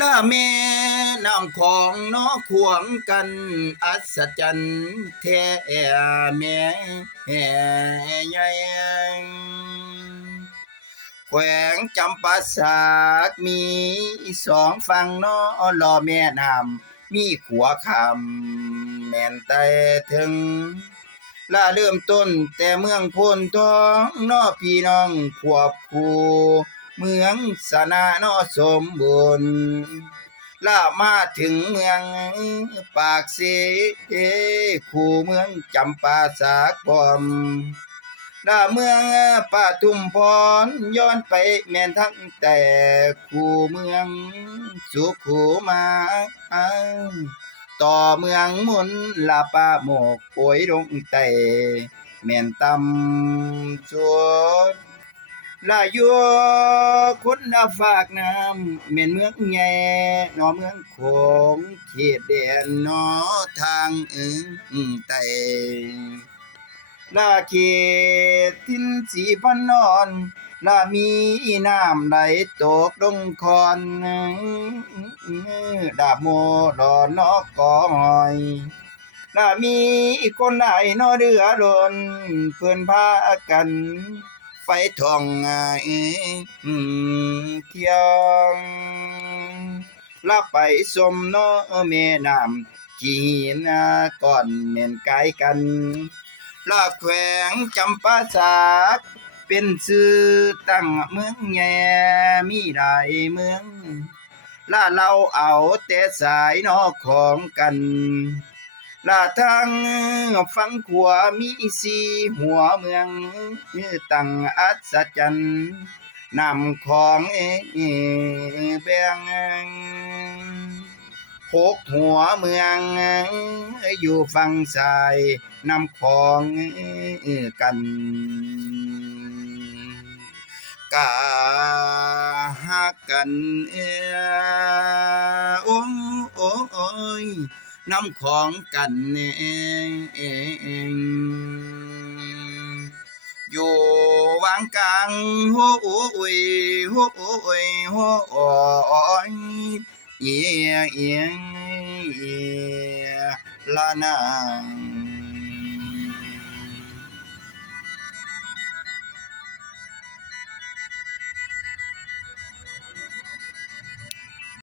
ละแม่น้ำของน้อขวงกันอัศจรรย์แท้แม่ใหญ่แขวงจำปาสักมีสองฝั่งน้อลอแม่น้ำมีขัวคำแม่นแต่ถึงละเริ่มต้นแต่เมืองโพนทองน้อพี่น้องควบคู่เมืองสนาน้อสมบูรณ์ ล่ามาถึงเมืองปากเสคู่เมืองจำปาสักพร้อมล่าเมืองปทุมพรย้อนไปแม่นทั้งแต่คู่เมืองสุขุมาต่อเมืองมุนลาปาโมกโอยลงไตแม่นตำสุด ลาอยู่คุณฝากน้ำเม่นเมืองใหญ่นอเมืองโขงเขตแดนนอทางไตลาเขตทินสีพันนอนลามีน้ำไหลตกลงคอนดาบโมดอนนอกกอยลามีคนไหลนอเรือล้นเพื่อนพากันไปท่องเที่ยวลาไปสมนอแม่น้ำขีนก่อนแม่นไกลกันลาแขวงจำปาสักเป็นชื่อตั้งเมืองแย่มีหลายเมืองลาเราเอาแต่สายนอของกันลาทางฝั่งขวามีสีหัวเมืองตั้งอัศจรรย์นำของแบ่งหกหัวเมืองอยู่ฝั่งซ้ายนำของกันกาหักกันโอ้โอ้โอ้ยน้ำของกันอยู่วางกลางโอ้โอ้ยโอ้โอ้ยโอ้โอ้ยเอียเอียละนาง